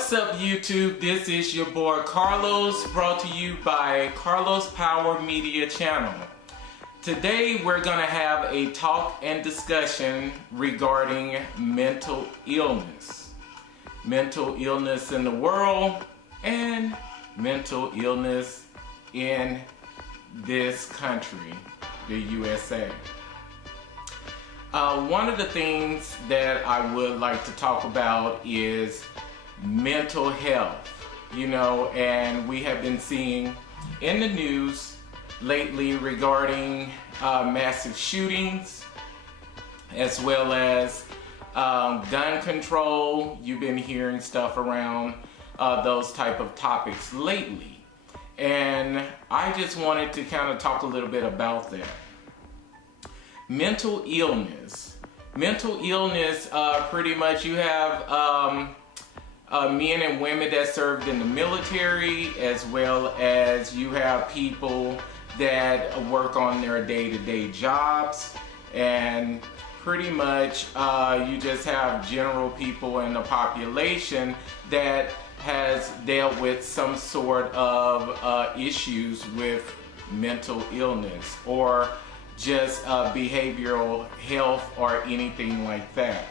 What's up, YouTube? This is your boy Carlos, brought to you by Carlos Power Media Channel. Today we're going to have a talk and discussion regarding mental illness. Mental illness in the world and mental illness in this country, the USA. One of the things that I would like to talk about is mental health, and we have been seeing in the news lately regarding massive shootings as well as gun control. You've been hearing stuff around those type of topics lately, and I just wanted to kind of talk a little bit about that. Mental illness. Pretty much you have men and women that served in the military, as well as you have people that work on their day-to-day jobs, and pretty much you just have general people in the population that has dealt with some sort of issues with mental illness or just behavioral health or anything like that.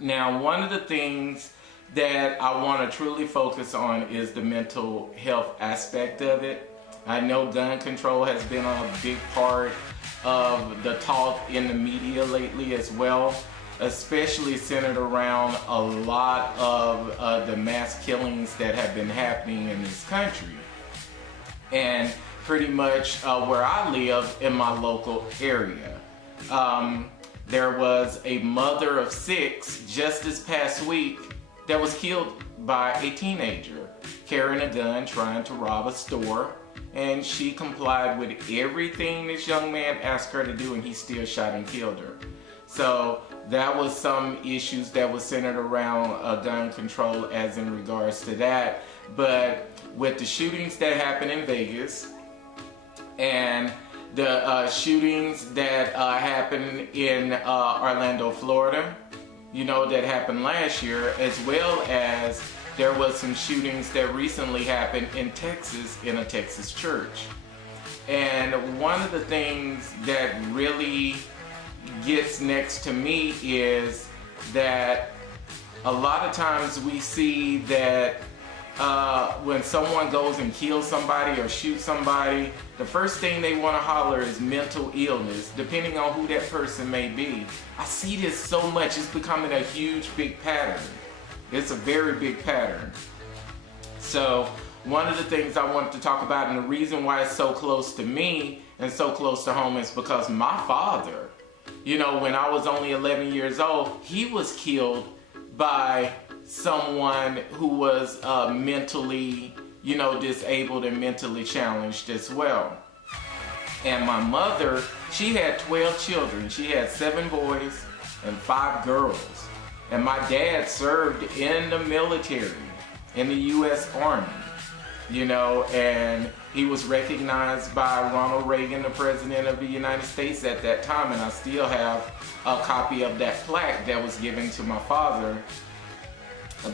Now, one of the things that I want to truly focus on is the mental health aspect of it. I know gun control has been a big part of the talk in the media lately as well, especially centered around a lot of the mass killings that have been happening in this country. And pretty much where I live in my local area, there was a mother of 6 just this past week that was killed by a teenager carrying a gun trying to rob a store, and she complied with everything this young man asked her to do, and he still shot and killed her. So that was some issues that was centered around gun control as in regards to that. But with the shootings that happened in Vegas and the shootings that happened in Orlando, Florida, that happened last year, as well as there was some shootings that recently happened in Texas in a Texas church. And one of the things that really gets next to me is that a lot of times we see that when someone goes and kills somebody or shoots somebody, the first thing they want to holler is mental illness, depending on who that person may be. I see this so much. It's becoming a huge, big pattern. It's a very big pattern. So one of the things I wanted to talk about, and the reason why it's so close to me and so close to home, is because my father, when I was only 11 years old, he was killed by someone who was mentally, disabled and mentally challenged as well. And my mother, she had 12 children. She had 7 boys and 5 girls. And my dad served in the military, in the U.S. Army, and he was recognized by Ronald Reagan, the President of the United States at that time. And I still have a copy of that plaque that was given to my father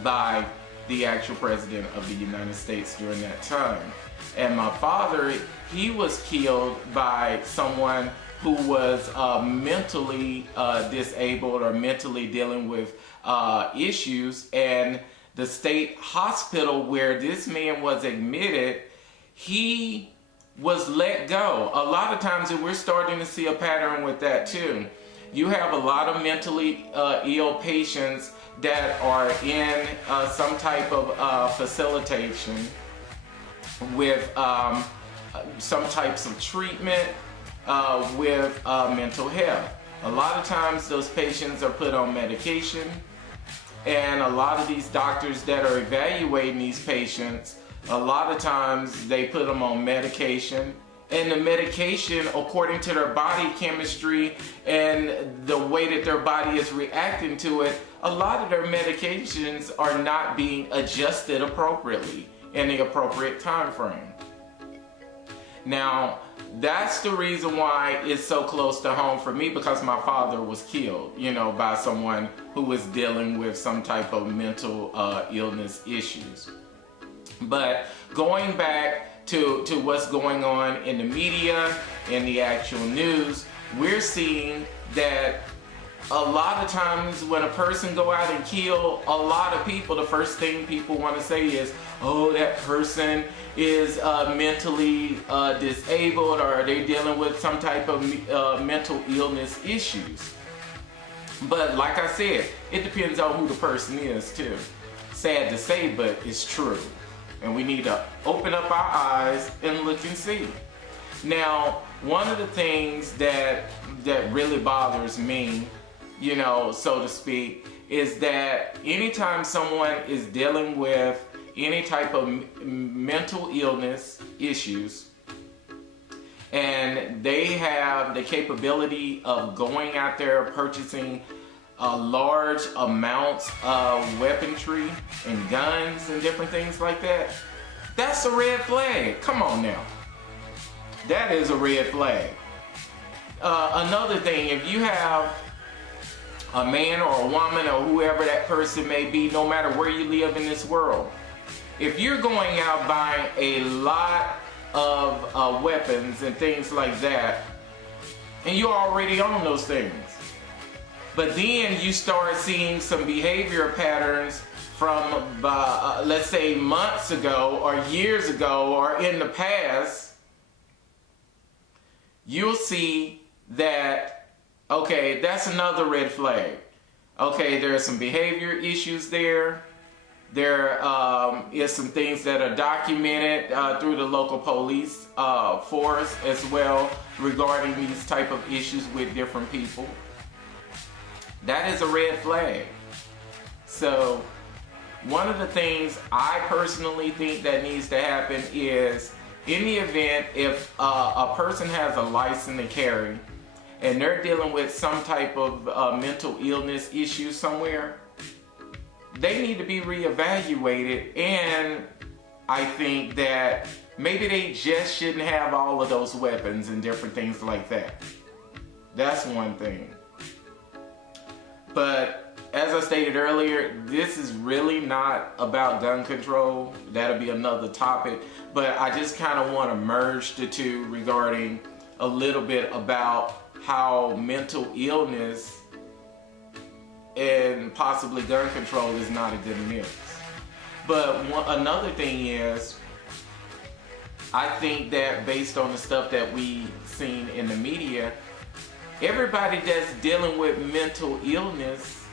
by the actual President of the United States during that time. And my father, he was killed by someone who was mentally disabled or mentally dealing with issues, and the state hospital where this man was admitted, he was let go. A lot of times, and we're starting to see a pattern with that too. You have a lot of mentally ill patients that are in some type of facilitation with some types of treatment with mental health. A lot of times those patients are put on medication, and a lot of these doctors that are evaluating these patients, a lot of times they put them on medication, and the medication, according to their body chemistry and the way that their body is reacting to it, a lot of their medications are not being adjusted appropriately in the appropriate time frame. Now, that's the reason why it's so close to home for me, because my father was killed, by someone who was dealing with some type of mental illness issues. But going back to what's going on in the media, in the actual news, we're seeing that a lot of times when a person go out and kill a lot of people, the first thing people want to say is, oh, that person is mentally disabled, or they dealing with some type of mental illness issues. But like I said, it depends on who the person is too. Sad to say, but it's true. And we need to open up our eyes and look and see. Now, one of the things that really bothers me, so to speak, is that anytime someone is dealing with any type of mental illness issues, and they have the capability of going out there purchasing large amounts of weaponry and guns and different things like that, that's a red flag. Come on now. That is a red flag. Another thing, if you have a man or a woman or whoever that person may be, no matter where you live in this world, if you're going out buying a lot of weapons and things like that, and you're already on those things, but then you start seeing some behavior patterns from, let's say, months ago or years ago or in the past, you'll see that, okay, that's another red flag. Okay, there are some behavior issues there. There is some things that are documented through the local police force as well regarding these type of issues with different people. That is a red flag. So one of the things I personally think that needs to happen is, in the event if a person has a license to carry and they're dealing with some type of mental illness issue somewhere, they need to be reevaluated. And I think that maybe they just shouldn't have all of those weapons and different things like that. That's one thing. But as I stated earlier, this is really not about gun control. That'll be another topic. But I just kind of want to merge the two regarding a little bit about how mental illness and possibly gun control is not a good mix. But another thing is, I think that based on the stuff that we've seen in the media, everybody that's dealing with mental illness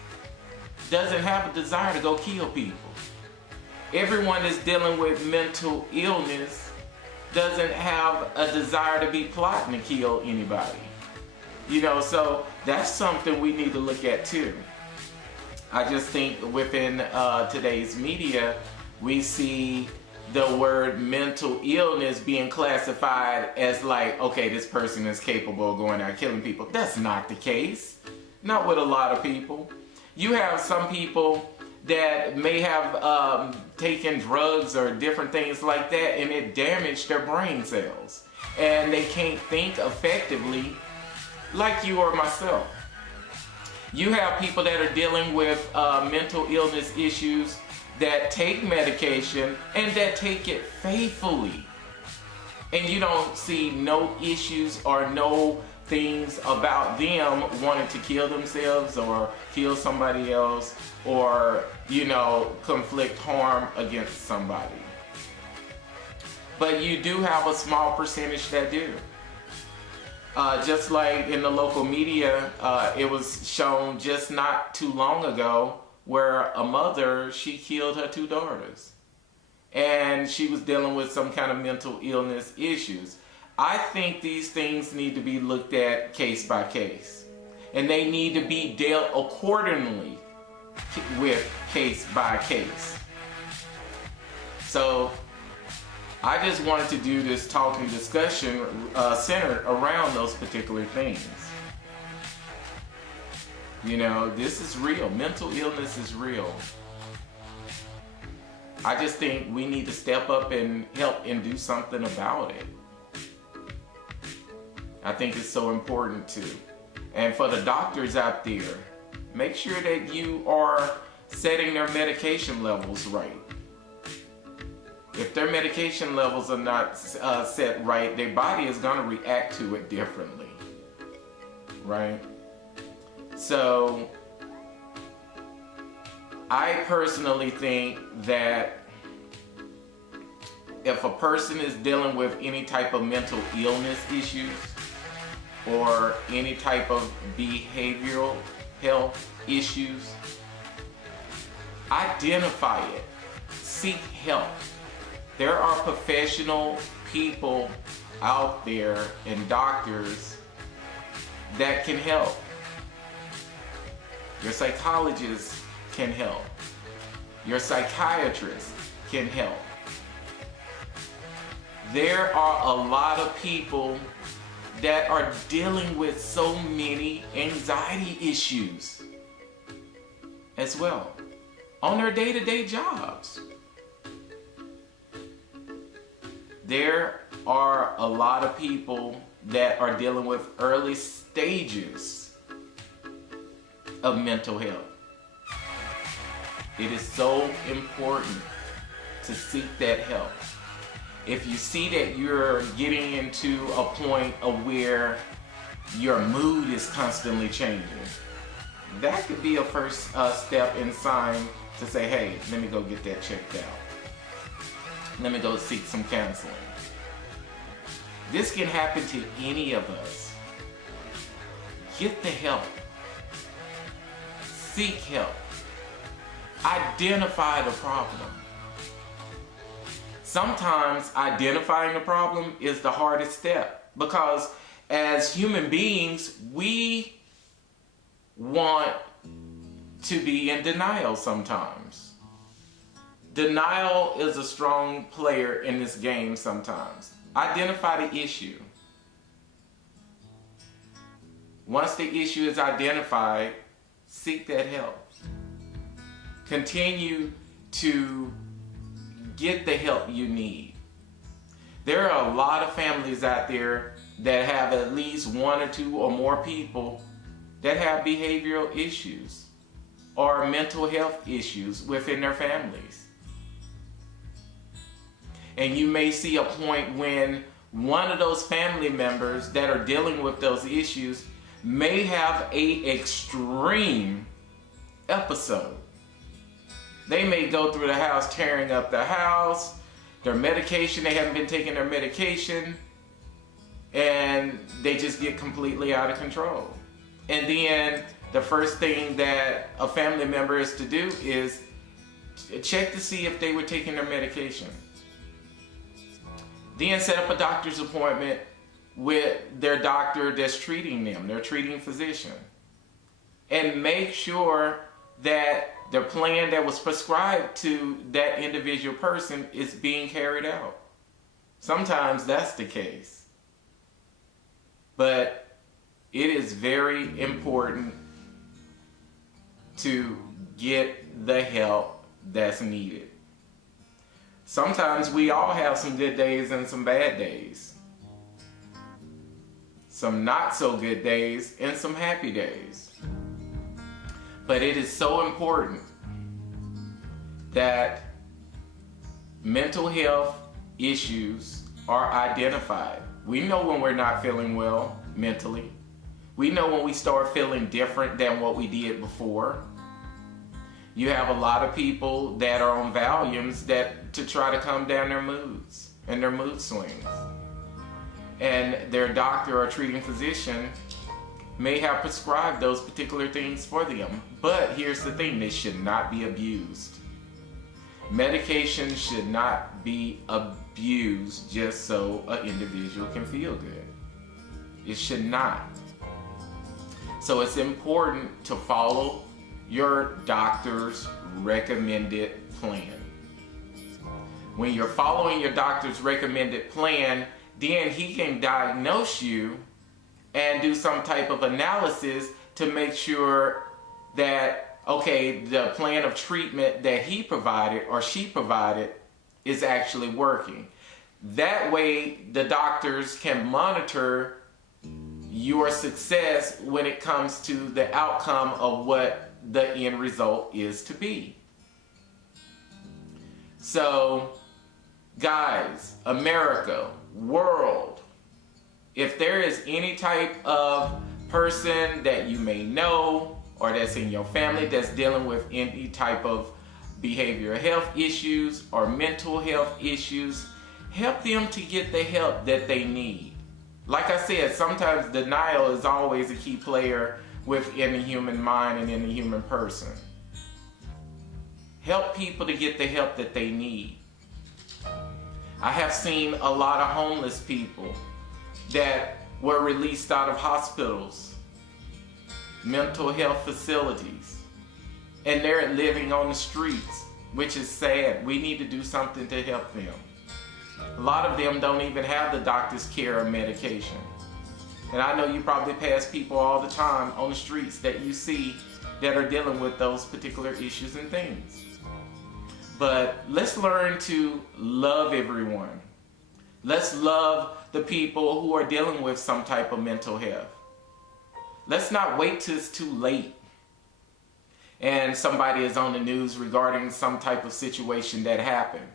doesn't have a desire to go kill people. Everyone that's dealing with mental illness doesn't have a desire to be plotting to kill anybody. So that's something we need to look at too. I just think within today's media, we see the word mental illness being classified as like, okay, this person is capable of going out killing people. That's not the case. Not with a lot of people. You have some people that may have taken drugs or different things like that, and it damaged their brain cells. And they can't think effectively like you or myself. You have people that are dealing with mental illness issues that take medication and that take it faithfully. And you don't see no issues or no things about them wanting to kill themselves or kill somebody else or, conflict harm against somebody. But you do have a small percentage that do. Just like in the local media, it was shown just not too long ago where a mother, she killed her 2 daughters. And she was dealing with some kind of mental illness issues. I think these things need to be looked at case by case. And they need to be dealt accordingly with case by case. So I just wanted to do this talking discussion centered around those particular things. This is real. Mental illness is real. I just think we need to step up and help and do something about it. I think it's so important too. And for the doctors out there, make sure that you are setting their medication levels right. If their medication levels are not set right, their body is going to react to it differently, right? So I personally think that if a person is dealing with any type of mental illness issues or any type of behavioral health issues, identify it, seek help. There are professional people out there and doctors that can help. Your psychologist can help. Your psychiatrist can help. There are a lot of people that are dealing with so many anxiety issues as well on their day-to-day jobs. There are a lot of people that are dealing with early stages of mental health. It is so important to seek that help. If you see that you're getting into a point of where your mood is constantly changing, that could be a first step and sign to say, hey, let me go get that checked out. Let me go seek some counseling. This can happen to any of us. Get the help. Seek help. Identify the problem. Sometimes identifying the problem is the hardest step because as human beings, we want to be in denial sometimes. Denial is a strong player in this game sometimes. Identify the issue. Once the issue is identified, seek that help. Continue to get the help you need. There are a lot of families out there that have at least one or two or more people that have behavioral issues or mental health issues within their families. And you may see a point when one of those family members that are dealing with those issues may have an extreme episode. They may go through the house tearing up the house, their medication, they haven't been taking their medication, and they just get completely out of control. And then the first thing that a family member is to do is check to see if they were taking their medication. Then set up a doctor's appointment with their doctor that's treating them, their treating physician. And make sure that the plan that was prescribed to that individual person is being carried out. Sometimes that's the case. But it is very important to get the help that's needed. Sometimes we all have some good days and some bad days. Some not so good days and some happy days. But it is so important that mental health issues are identified. We know when we're not feeling well mentally. We know when we start feeling different than what we did before. You have a lot of people that are on Valiums to try to calm down their moods and their mood swings. And their doctor or treating physician may have prescribed those particular things for them. But here's the thing, they should not be abused. Medication should not be abused just so an individual can feel good. It should not. So it's important to follow your doctor's recommended plan. When you're following your doctor's recommended plan, then he can diagnose you and do some type of analysis to make sure that, okay, the plan of treatment that he provided or she provided is actually working. That way, the doctors can monitor your success when it comes to the outcome of what the end result is to be. So, guys, America, world, if there is any type of person that you may know or that's in your family that's dealing with any type of behavioral health issues or mental health issues, help them to get the help that they need. Like I said, sometimes denial is always a key player within the human mind and in the human person. Help people to get the help that they need. I have seen a lot of homeless people that were released out of hospitals, mental health facilities, and they're living on the streets, which is sad. We need to do something to help them. A lot of them don't even have the doctor's care or medication. And I know you probably pass people all the time on the streets that you see that are dealing with those particular issues and things. But let's learn to love everyone. Let's love the people who are dealing with some type of mental health. Let's not wait till it's too late and somebody is on the news regarding some type of situation that happened.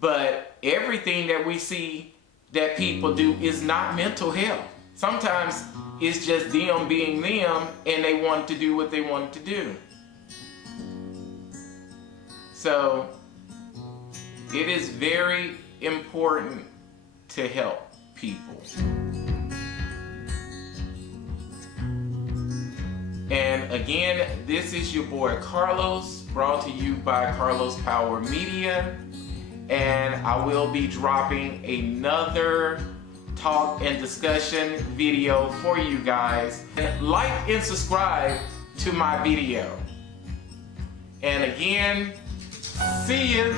But everything that we see that people do is not mental health. Sometimes it's just them being them and they want to do what they want to do. So it is very important to help people. And again, this is your boy Carlos, brought to you by Carlos Power Media. And I will be dropping another talk and discussion video for you guys. Like and subscribe to my video. And again, see you.